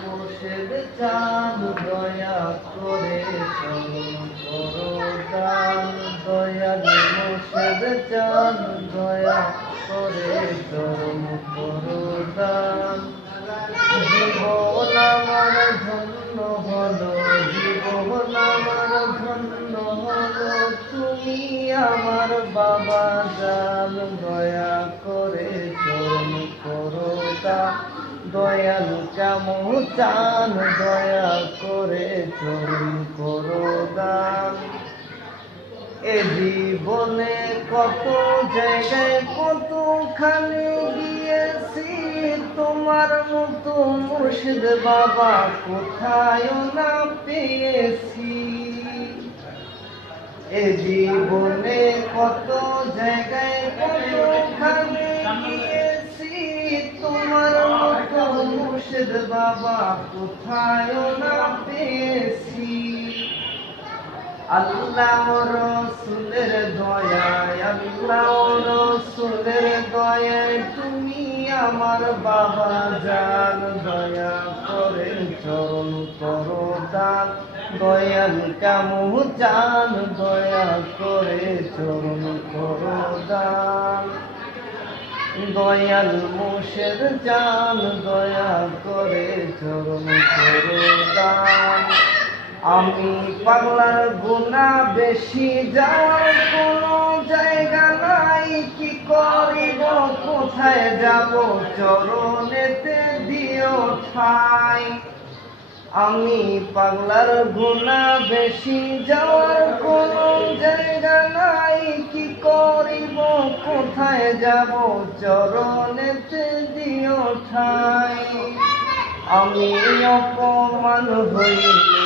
মুর্শিদ চান দয়া করে করো দান দয়াল মুর্শিদ চান দয়া করে চরণ করো দান জীবন আমার ধন্য হলো জীবন ধন্য হলো, তুমি আমার বাবা জান, দয়া করে চরণ করো দান দয়ালু চামু চান দয়া করে চরণ করো দান। এ জীবনে কত জায়গায় কতখানে গিয়েছি, তোমার মতো মুর্শিদ বাবা কোথায় না পেয়েছি। এ জীবনে কত জায়গায় কতখানে গিয়েছি, তোমার মুর্শিদ বাবা কোথায় না পেয়েছি আল্লাহ রসুলের দয়ায়, আল্লাহ রসুলের দয়ায় তুমি আমার বাবা জান দয়া করে চরণ করো দান দয়াল কামু চান দয়া করে চরণ করো দান দয়াল মুশের জান দয়া আমি পাগলার গুণা বেশি যাওয়ার কোনো জায়গা নাই, কি করিব, কোথায় যাব, চরণেতে দিও ঠাই। আমি পাগলার গুণা বেশি যাওয়ার কোনো জায়গা নাই, কি করিব, কোথায় যাব, চরণেতে আমি অপমান হইলে,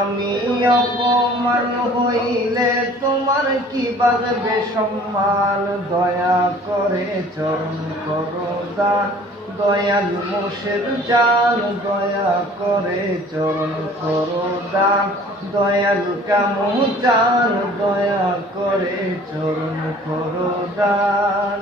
আমি অপমান হইলে তোমার কি বাজবে সম্মান দয়া করে চরণ করো দান দয়াল মোশের চান দয়া করে চরণ করো দান দয়াল কামু চান দয়া করে চরণ করো দান